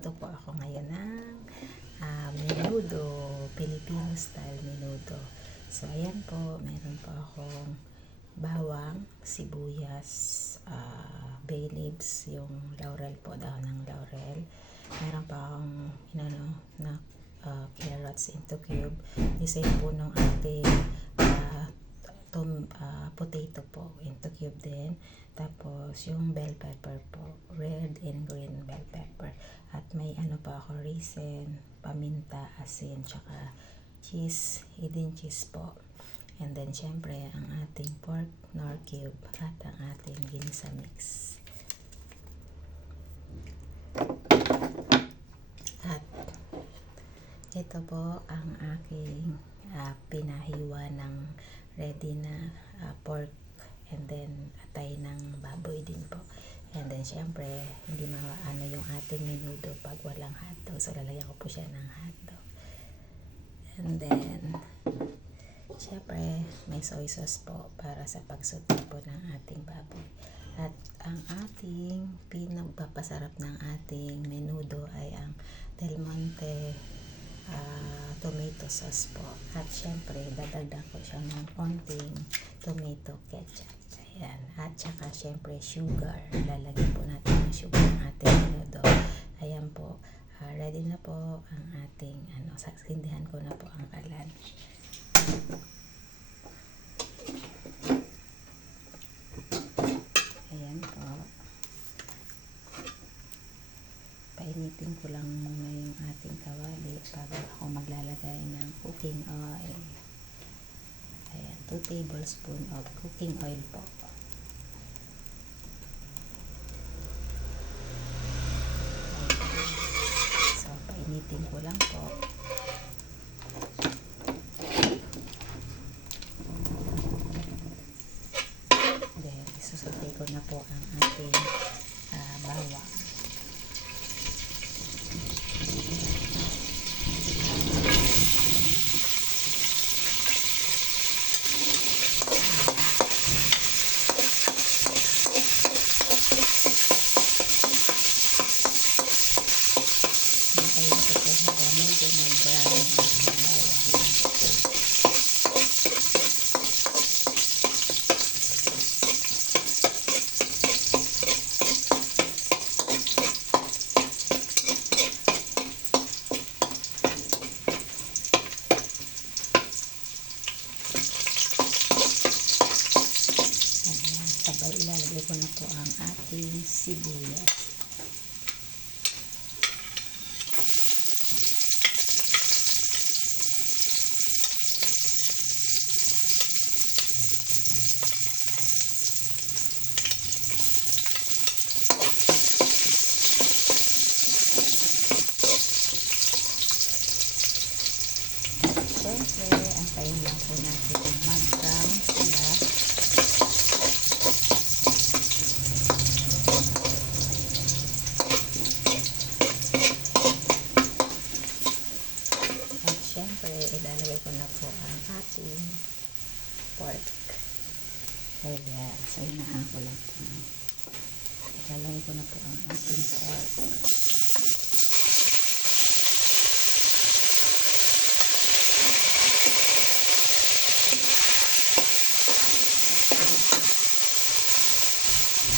Magluluto po ako ngayon ng menudo, Filipino style menudo. So ayan po, meron po akong bawang, sibuyas, bay leaves, yung laurel po, dahon ng laurel. Meron pa akong na carrots into cube. The same po nung ating potato po into cube din. Tapos yung bell pepper po, red and green bell pepper. At may pa ako, raisin, paminta, asin, tsaka cheese, hidden cheese po. And then syempre ang ating pork nor cube at ang ating ginisa mix. At ito po ang aking pinahiwa ng ready na pork, and then atay ng baboy din po. And then syempre hindi maano yung ating menudo pag walang hotdog, so lalagyan ko po siya ng hotdog. And then syempre may soy sauce po para sa pagsuti po ng ating baboy. At ang ating pinagpapasarap ng ating menudo ay ang Del Monte tomato sauce po. At syempre dadagdag ko siya ng konting tomato ketchup. Ayan. At saka syempre sugar. Lalagyan po natin ng sugar ng ating menudo. Ayan po. Ready na po ang ating sasindihan ko na po ang kalan. Ayan po. Painitin ko lang muna yung ating kawali bago ako maglalagay ng cooking oil. Ayan, 2 tablespoons of cooking oil po. Ayan. So, painitin ko lang po. Then, isusutay ko na po ang ating bawang. Sabay ilalagay ko na po ang ating sibuyas. Siyempre, antayin lang po natin kung mag-brown sila. Siyempre, ilalagay ko na po ang ating pork. Ayan. So, hinaan ko lang po. Ilalagay ko na po ang ating pork.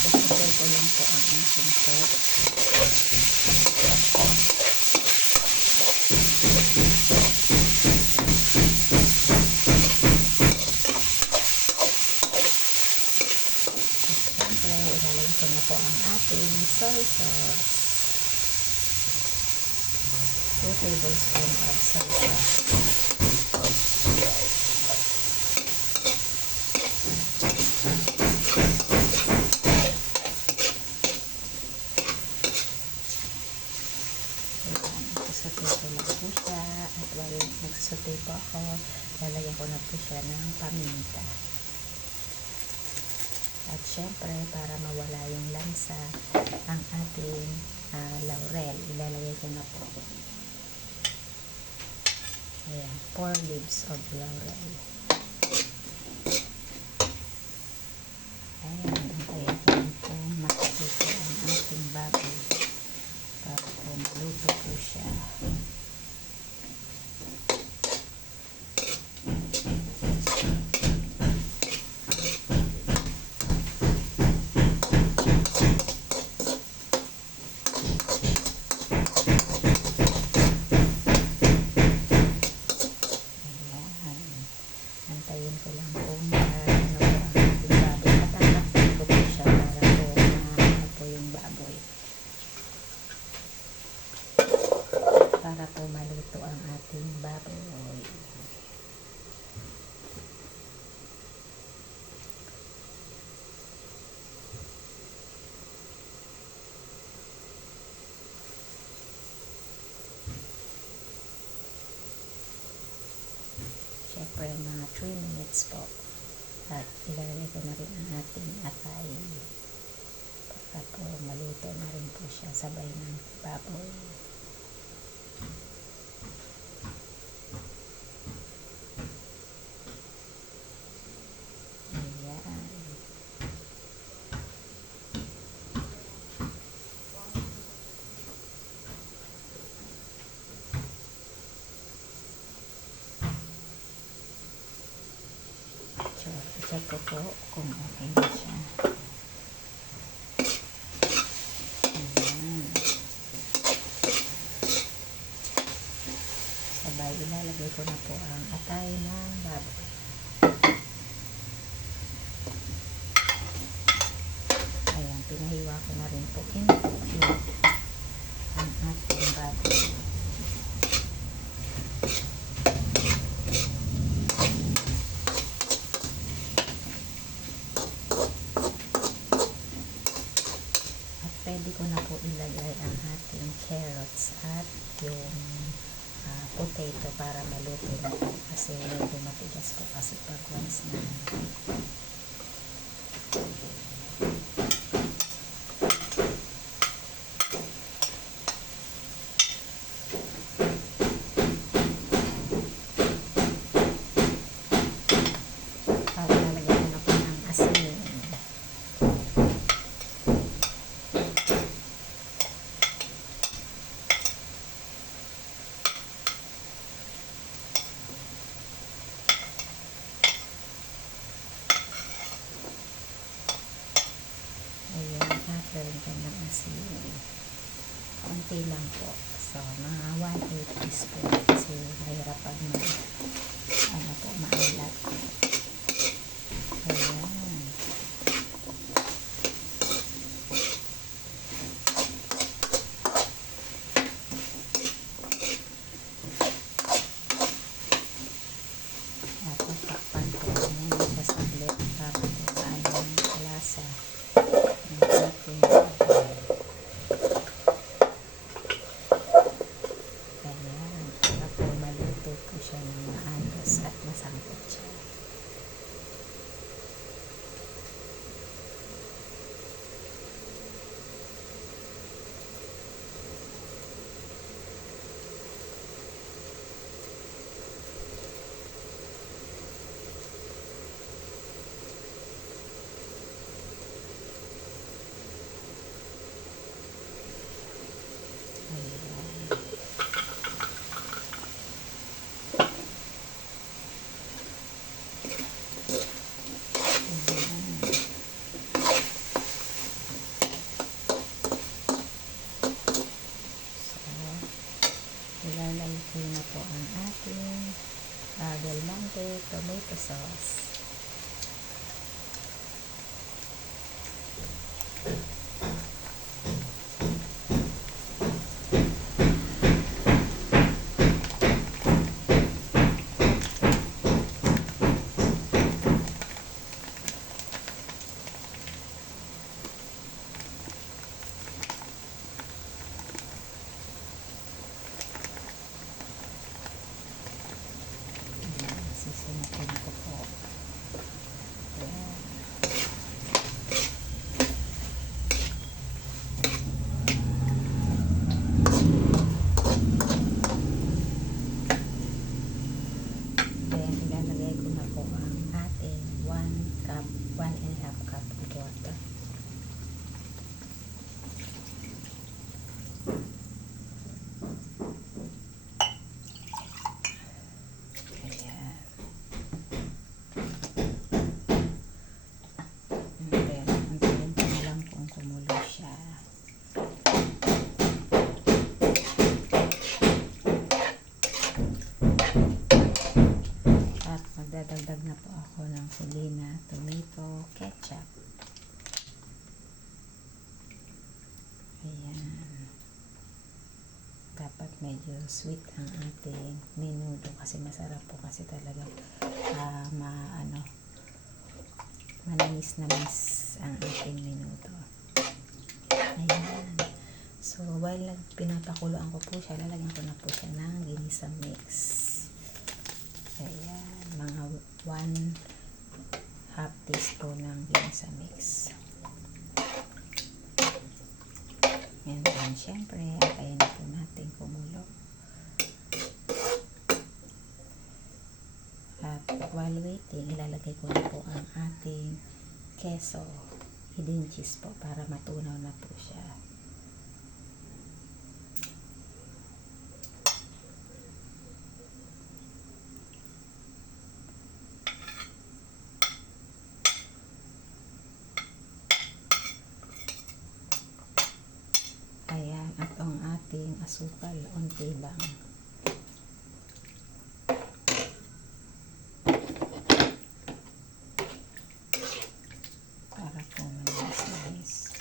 Ilalagay ko lang po ang ating pork. Ilalagay ko na po ang ating soy sauce. 2 tablespoons of soy sauce. Nagsasaute ko na po siya. At while nagsasaute po ako, lalagyan ko na po siya ng paminta. At syempre, para mawala yung lansa, ang ating laurel, ilalagay ko na po. Ayan, 4 leaves of laurel. Ayan, antayin ko po makikita ang ating baboy para po maluto po siya. Antayin ko lang kung ano po ang ating baboy. Tatakpan ko po siya para po ano po yung baboy. Para po maluto ang ating baboy. Siyempre mga 3 minutes po. At ilalagay ko na rin ang ating atay. Para po maluto na rin po siya sabay ng baboy. Ayan. I-check ko po kung okay na siya. Ayan. Sabay, ilalagay ko na po ang atay ng baboy. Ayan, pinahiwa ko na rin po into cube ang ating baboy. Pwede ko na po ilagay ang ating carrots at yung potato para maluto na po kasi medyo matigas po kasi pag once na para lalagyan ko na po ng asin. Ayan, lalagyan ko ng asin. Konti lang po. So, mga 1/8 teaspoon kasi mahirap pag ano po, maalat. Ayan. At takpan ko muna siya saglit para kung paano ang lasa ng ating baboy. Ayan, para po maluto po siya ng maayos at masangkot siya. Ayan. Dapat medyo sweet ang ating menudo kasi masarap po kasi talaga manamis-namis ang ating menudo. Ayan. So, while pinapakuluan ko po siya, lalagyan ko na po siya ng ginisa mix. Ayan. Mga 1/2 teaspoon ng ginisa mix. And then, syempre, antayin na po natin kumulo. At while waiting, ilalagay ko na po ang ating keso, hidden cheese po, para matunaw na po siya. Ayan, at ang ating asukal, unti lang. Para po manis-manis.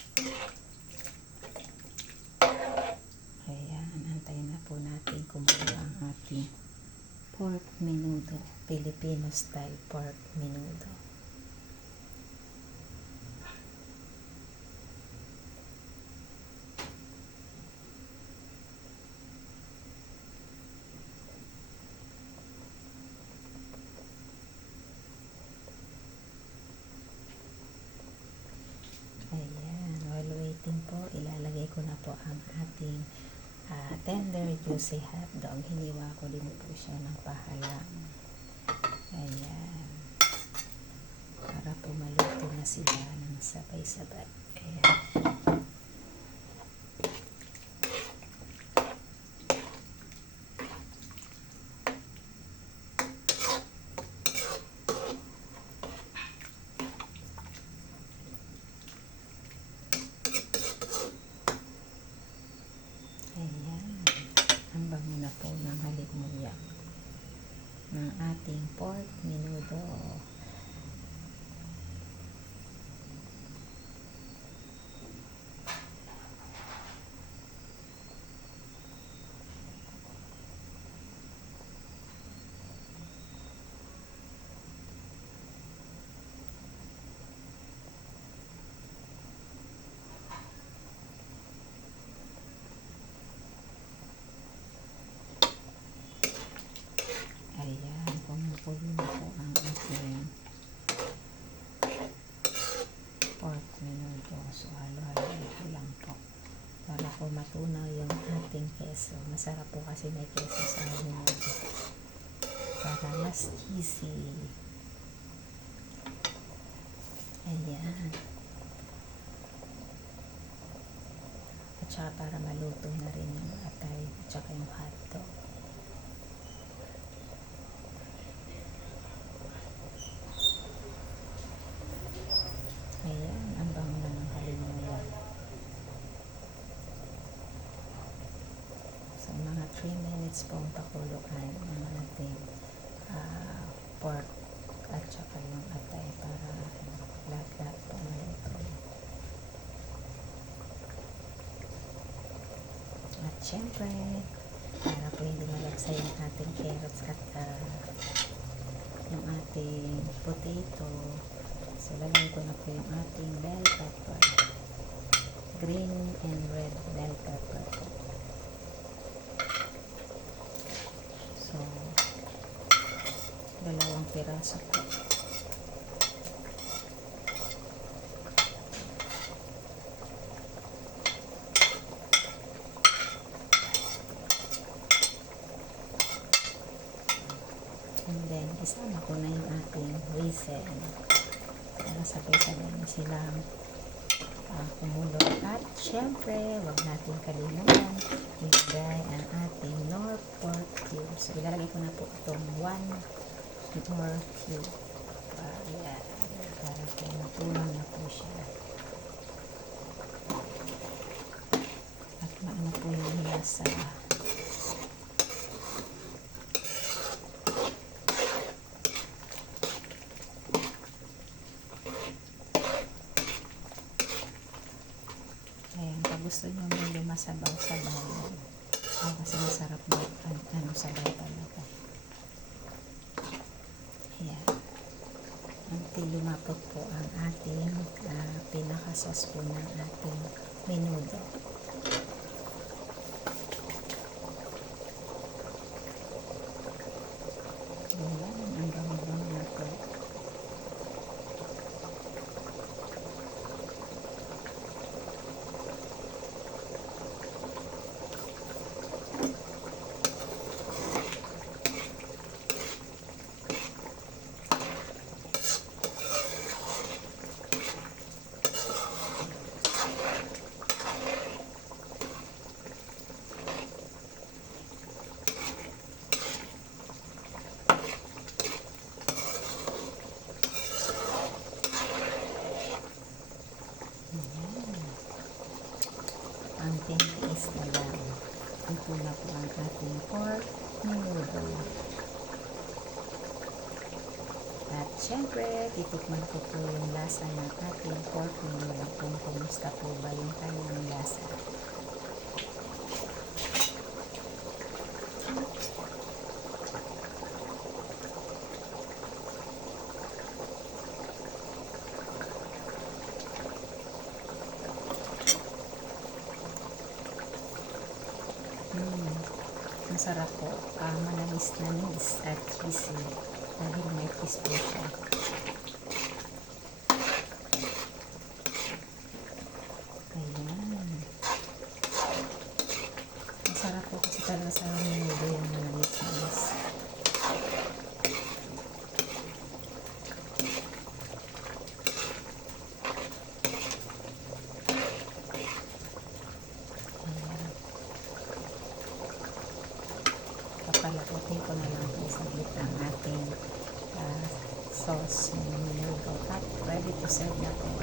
Ayan, antayin na po natin kumulo ang ating pork menudo, Filipino style pork menudo. Ayan, while waiting po, ilalagay ko na po ang ating tender juicy hotdog. Hiniwa ko din po siya ng pahalang. Ayan. Para po maluto na sila ng sabay-sabay. Ayan. Ayan. Ang bango na po ng halimulyak ng ating pork menudo. Ayan, kumukulo na po ang ating pork menudo. So, halo-halo ko lang po para po matunaw yung ating keso. Masarap po kasi may keso sa menudo para mas cheesy. Ayan. At saka para maluto na rin yung atay at saka yung hotdog. Ayan, ang bango na ng halimulyak. So, mga 3 minutes po ang pakuluan ng ating pork at saka yung atay para lahat-lahat po maluto. At syempre, para po hindi malagsa yung ating carrots at yung ating potato. So, lagay ko na po yung ating bell pepper. Green and red bell pepper po. So, 2 piraso po. And then, isama ko na yung ating raisin. Para sabay-sabay na silang kumulo. At syempre, wag natin kalimutan ilagay ang ating nor pork cube. So, ilalagay ko na po itong 1 nor cube. Ayan. Para po matunaw na po siya. At maano po yung lasa. gusto nyo medyo masabaw-sabaw. Kasi masarap na sabaw talaga. Ayan. Until lumapot po ang ating pinaka-sauce po ng ating menudo. Ayan, ang bango-bango na po. Ang tiis na lang. Ito na po ang ating pork menudo. At syempre, titikman ko po yung lasa ng ating pork menudo kung kumusta po ba yung kanyang lasa. Masarap po. Manamis-namis at cheesy dahil may cheese po siya. Ayan. Masarap po kasi talaga sa menudo yung manamis-namis. Papalaputin ko na lang po saglit ang ating sauce ng menudo at ready to serve na po.